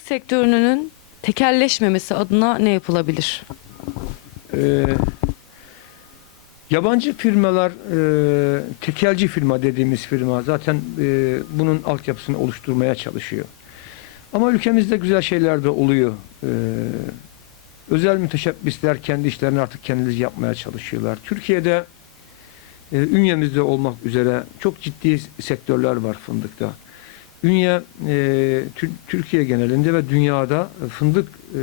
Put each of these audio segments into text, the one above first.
sektörünün tekelleşmemesi adına ne yapılabilir? Ee, yabancı firmalar, e, tekelci firma dediğimiz firma zaten e, bunun altyapısını oluşturmaya çalışıyor. Ama ülkemizde güzel şeyler de oluyor. Ee, özel müteşebbisler kendi işlerini artık kendileri yapmaya çalışıyorlar. Türkiye'de e, ünyemizde olmak üzere çok ciddi sektörler var fındıkta. Ünye e, Tür- Türkiye genelinde ve dünyada fındık e,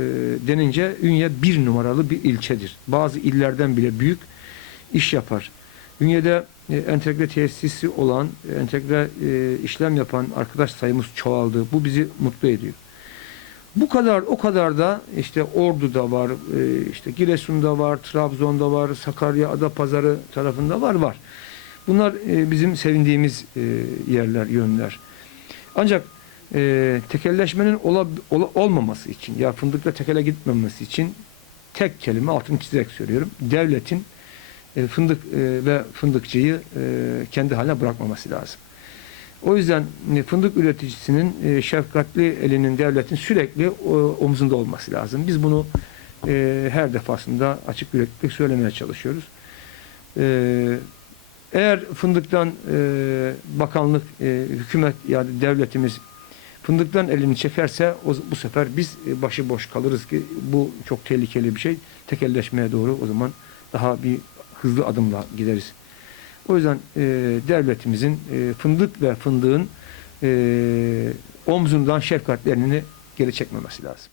denince Ünye bir numaralı bir ilçedir. Bazı illerden bile büyük iş yapar. Ünye'de e, entegre tesisi olan, entegre e, işlem yapan arkadaş sayımız çoğaldı. Bu bizi mutlu ediyor. Bu kadar o kadar da işte Ordu'da var, e, işte Giresun'da var, Trabzon'da var, Sakarya, Adapazarı tarafında var var. Bunlar e, bizim sevindiğimiz e, yerler, yönler. Ancak e, tekelleşmenin ola, ola- olmaması için, ya fındıkla tekele gitmemesi için tek kelime altını çizerek söylüyorum. Devletin e, fındık e, ve fındıkçıyı e, kendi haline bırakmaması lazım. O yüzden e, fındık üreticisinin e, şefkatli elinin devletin sürekli o, omzunda olması lazım. Biz bunu e, her defasında açık yüreklilik söylemeye çalışıyoruz. E, eğer fındıktan e, bakanlık, e, hükümet ya da devletimiz fındıktan elini çekerse o, bu sefer biz e, başıboş kalırız ki bu çok tehlikeli bir şey. Tekelleşmeye doğru o zaman daha bir hızlı adımla gideriz. O yüzden e, devletimizin e, fındık ve fındığın e, omzundan şefkatlerini geri çekmemesi lazım.